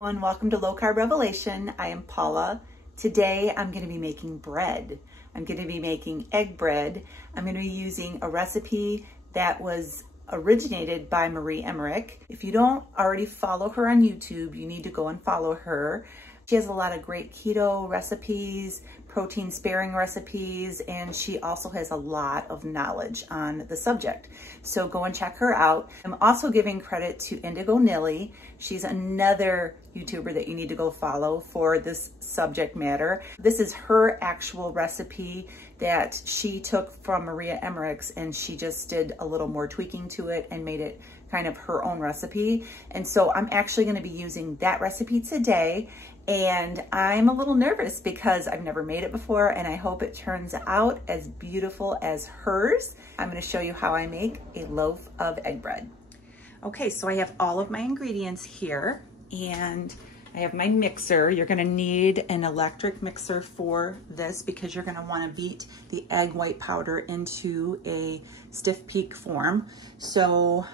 Welcome to Low Carb Revelation. I am Paula. Today I'm going to be making bread. I'm going to be making egg bread. I'm going to be using a recipe that was originated by Marie Emmerich. If you don't already follow her on YouTube, you need to go and follow her. She has a lot of great keto recipes, protein sparing recipes, and she also has a lot of knowledge on the subject. So go and check her out. I'm also giving credit to Indido Nili. She's another YouTuber that you need to go follow for this subject matter. This is her actual recipe that she took from Maria Emmerich's, and she just did a little more tweaking to it and made it kind of her own recipe. And so I'm actually going to be using that recipe today. And I'm a little nervous because I've never made it before, and I hope it turns out as beautiful as hers. I'm going to show you how I make a loaf of egg bread. Okay, so I have all of my ingredients here, and I have my mixer. You're going to need an electric mixer for this because you're going to want to beat the egg white powder into a stiff peak form. So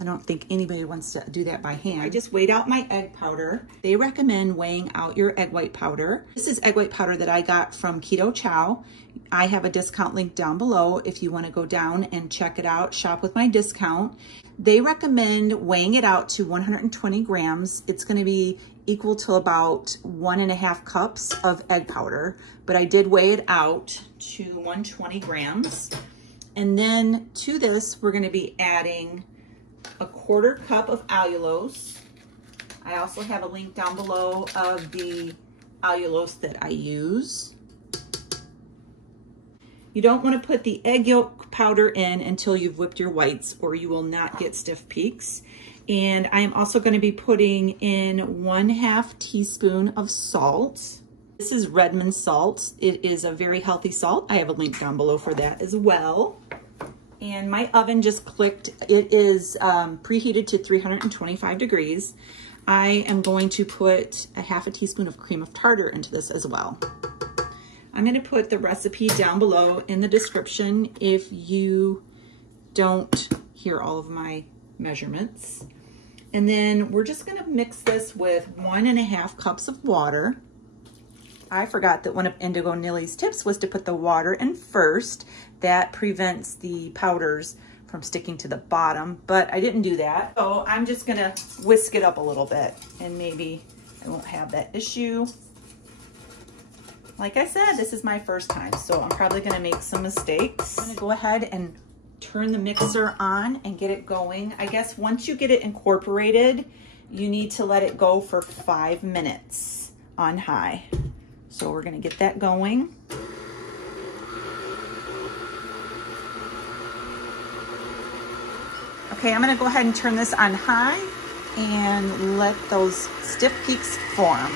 I don't think anybody wants to do that by hand. I just weighed out my egg powder. They recommend weighing out your egg white powder. This is egg white powder that I got from Keto Chow. I have a discount link down below if you want to go down and check it out, shop with my discount. They recommend weighing it out to 120 grams. It's going to be equal to about 1.5 cups of egg powder, but I did weigh it out to 120 grams. And then to this, we're going to be adding a 1/4 cup of allulose. I also have a link down below of the allulose that I use. You don't want to put the egg yolk powder in until you've whipped your whites, or you will not get stiff peaks. And I am also going to be putting in 1/2 teaspoon of salt. This is Redmond salt. It is a very healthy salt. I have a link down below for that as well. And my oven just clicked. It is preheated to 325 degrees. I am going to put a 1/2 teaspoon of cream of tartar into this as well. I'm going to put the recipe down below in the description if you don't hear all of my measurements. And then we're just going to mix this with 1.5 cups of water. I forgot that one of Indido Nili's tips was to put the water in first. That prevents the powders from sticking to the bottom, but I didn't do that. So I'm just gonna whisk it up a little bit, and maybe I won't have that issue. Like I said, this is my first time, so I'm probably gonna make some mistakes. I'm gonna go ahead and turn the mixer on and get it going. I guess once you get it incorporated, you need to let it go for 5 minutes on high. So we're gonna get that going. Okay, I'm gonna go ahead and turn this on high and let those stiff peaks form.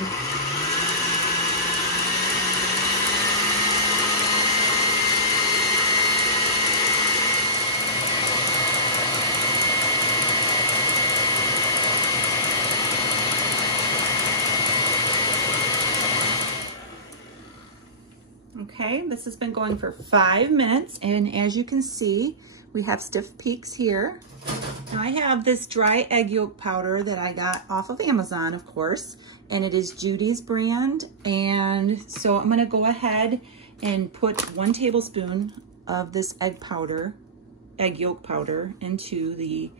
Okay, this has been going for 5 minutes, and as you can see, we have stiff peaks here. Now I have this dry egg yolk powder that I got off of Amazon, of course, and it is Judy's brand. And so I'm gonna go ahead and put 1 tablespoon of this egg yolk powder into the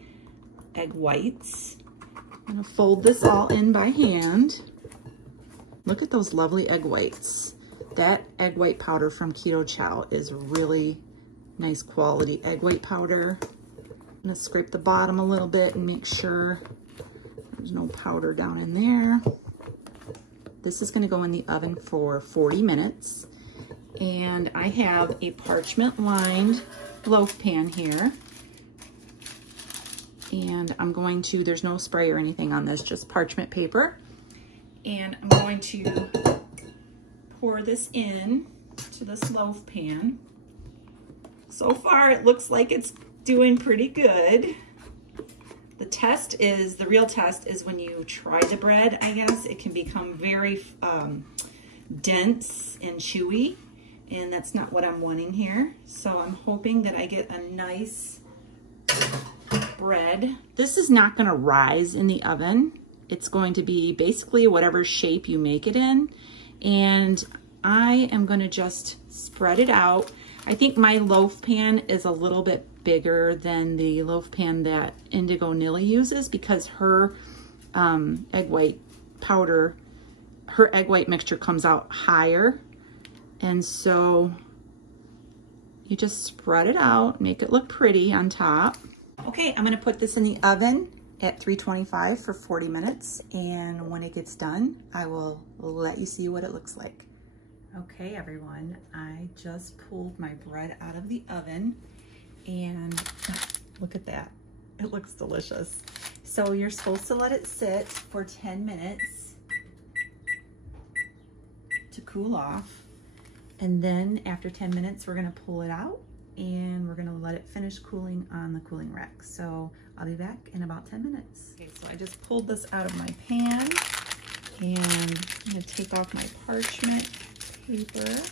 egg whites. I'm gonna fold this all in by hand. Look at those lovely egg whites. That egg white powder from Keto Chow is really nice quality egg white powder. I'm gonna scrape the bottom a little bit and make sure there's no powder down in there. This is gonna go in the oven for 40 minutes. And I have a parchment lined loaf pan here. And I'm going to, there's no spray or anything on this, just parchment paper. And I'm going to pour this in to this loaf pan. So far, it looks like it's doing pretty good. The real test is when you try the bread, I guess. It can become very dense and chewy, and that's not what I'm wanting here. So I'm hoping that I get a nice bread. This is not gonna rise in the oven. It's going to be basically whatever shape you make it in. And I am going to just spread it out. I think my loaf pan is a little bit bigger than the loaf pan that Indigo Nili uses because her egg white powder, her egg white mixture comes out higher. And so you just spread it out, make it look pretty on top. Okay, I'm gonna put this in the oven at 325 for 40 minutes. And when it gets done, I will let you see what it looks like. Okay, everyone, I just pulled my bread out of the oven and look at that. It looks delicious. So you're supposed to let it sit for 10 minutes to cool off. And then after 10 minutes, we're gonna pull it out and we're gonna let it finish cooling on the cooling rack. So I'll be back in about 10 minutes. Okay, so I just pulled this out of my pan and I'm gonna take off my parchment paper.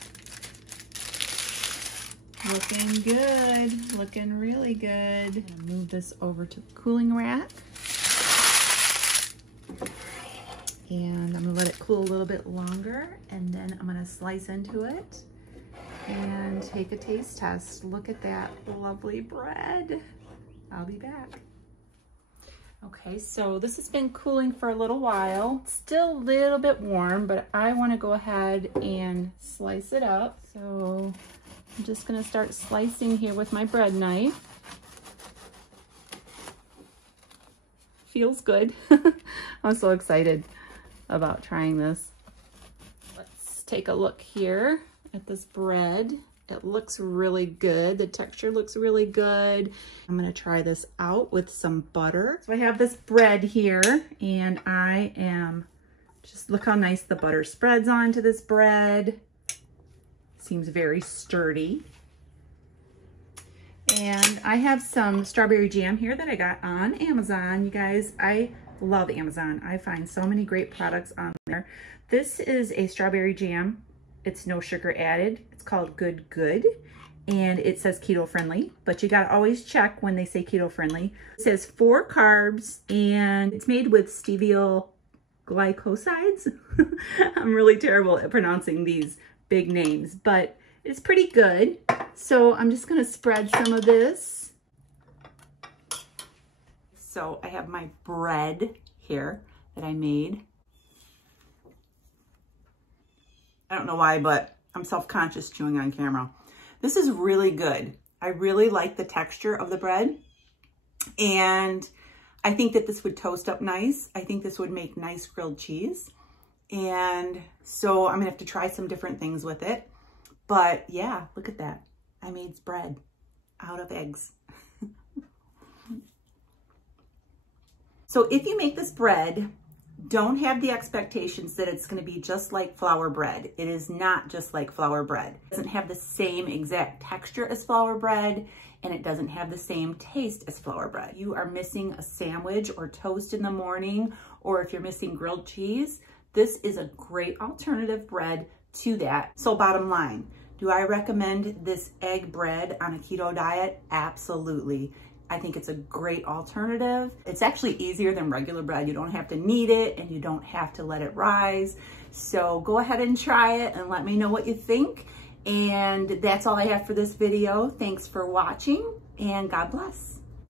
Looking good, looking really good. I'm gonna move this over to the cooling rack. And I'm gonna let it cool a little bit longer and then I'm gonna slice into it and take a taste test. Look at that lovely bread. I'll be back. Okay, so this has been cooling for a little while. Still a little bit warm, but I wanna go ahead and slice it up. So I'm just gonna start slicing here with my bread knife. Feels good. I'm so excited about trying this. Let's take a look here at this bread. It looks really good. The texture looks really good. I'm gonna try this out with some butter. So I have this bread here and I am, just look how nice the butter spreads onto this bread. Seems very sturdy. And I have some strawberry jam here that I got on Amazon. You guys, I love Amazon. I find so many great products on there. This is a strawberry jam. It's no sugar added. It's called Good Good. And it says keto friendly, but you gotta always check when they say keto friendly. It says 4 carbs and it's made with stevia glycosides. I'm really terrible at pronouncing these big names, but it's pretty good. So I'm just gonna spread some of this. So I have my bread here that I made. I don't know why, but I'm self-conscious chewing on camera. This is really good. I really like the texture of the bread. And I think that this would toast up nice. I think this would make nice grilled cheese. And so I'm gonna have to try some different things with it. But yeah, look at that. I made bread out of eggs. So if you make this bread, don't have the expectations that it's gonna be just like flour bread. It is not just like flour bread. It doesn't have the same exact texture as flour bread, and it doesn't have the same taste as flour bread. You are missing a sandwich or toast in the morning, or if you're missing grilled cheese, this is a great alternative bread to that. So bottom line, do I recommend this egg bread on a keto diet? Absolutely. I think it's a great alternative. It's actually easier than regular bread. You don't have to knead it and you don't have to let it rise. So go ahead and try it and let me know what you think. And that's all I have for this video. Thanks for watching and God bless.